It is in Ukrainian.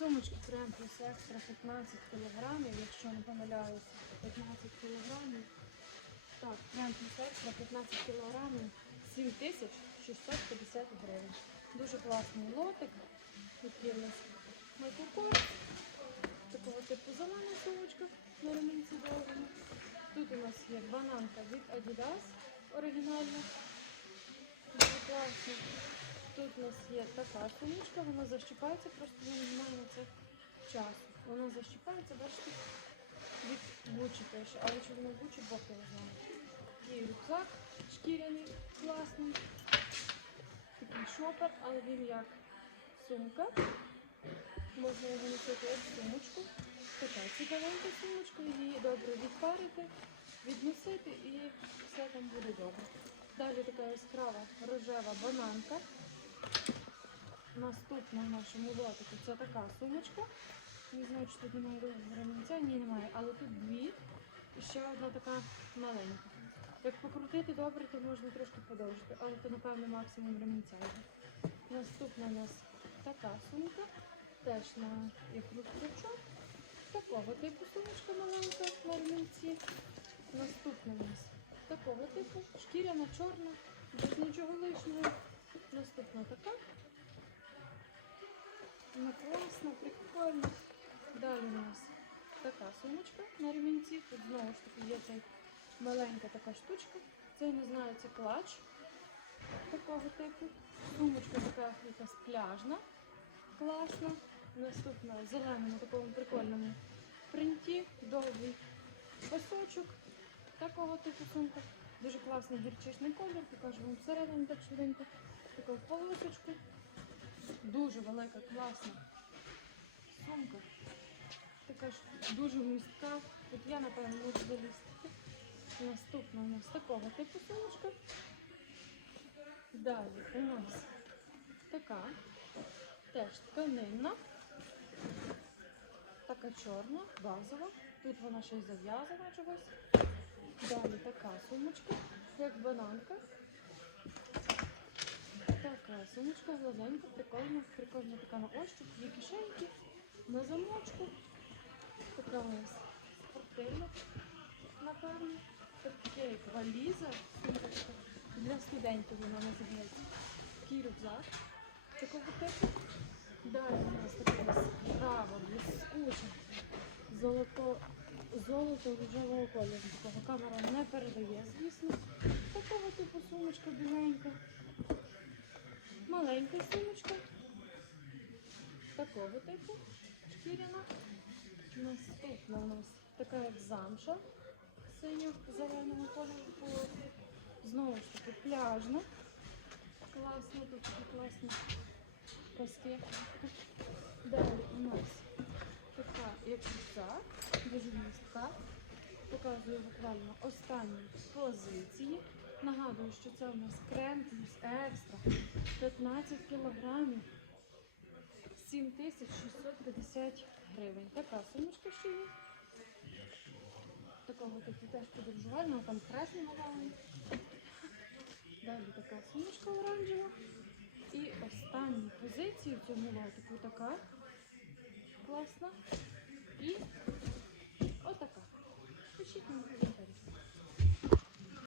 Сумочки крем плюс екстра 15 кілограмів, якщо не помиляюся, 15 кілограмів. Так, крем плюс екстра 15 кілограмів, 7650 гривень. Дуже класний лотик. Такий у нас майкокор. Такого типу зелена сумочка на ремінці довгому. Тут у нас є бананка від Adidas оригінальна. Дуже класно. Тут у нас є така сумочка, вона защіпається, просто на це часу. Вона защіпається, бачите, від Гучі пише, але чи воно Гучі, Бог його знає. І рюкзак шкіряний, класний. Такий шопер, але він як сумка. Можна його носити як сумочку. Така цікавенька сумочка, її добре відпарити, відносити і все там буде добре. Далі така яскрава рожева бананка. Наступна в нашому лотику це така сумочка. Не знаю, чи тут немає ремінця, ні, немає, але тут дві і ще одна така маленька. Як покрутити добре, то можна трошки подовжити, але то, напевно, максимум ремінця. Наступна у нас така сумка, теж на як ручок. Такого типу сумочка маленька на ремінці. Наступна у нас такого типу, шкіряна, чорна, без нічого лишнього. Наступна така. Вона класна, прикольна. Далі у нас така сумочка на ремінці. Тут знову ж таки є цей маленька така штучка. Це я не знаю, це клач такого типу. Сумочка така якась пляжна, класна. Наступна в зеленому такому прикольному принті, довгий пасочок такого типу сумка. Дуже класний гірчичний колір, покажу вам всередині так швиденько. Така полосочку. Дуже велика, класна сумка. Така ж дуже містка. От я, напевно, можу залізти. Наступна у нас такого типу сумочка. Далі у нас така, теж тканинна, така чорна, базова. Тут вона ще й зав'язана чогось. Далі така сумочка, як бананка. Сумочка гладенька, прикольна, прикольна така на ощуп, є кишеньки, на замочку. Така у нас спортивна, напевно. Таке як валіза, сумка така для студентів вона називається. Такий рюкзак такого типу. Далі у нас така яскрава, блискуча, золото, золото рожевого кольору. Такого камера не передає, звісно. Такого типу сумочка біленька. Маленька сумочка. Такого типу шкіряна. Наступна у нас така як замша синьо-зеленого кольору. Знову ж таки пляжна. Класно, тут такі класні паски. Далі у нас така як рюкзак, дуже містка. Показую буквально останні позиції. Нагадую, що це у нас крем плюс екстра 15 кілограмів 7650 гривень. Така сумочка ще є. Такого типу теж подорожувального, там хрест намальований. Далі така сумочка оранжева. І останні позиції в цьому лотику така класна. І отака. Пишіть мені.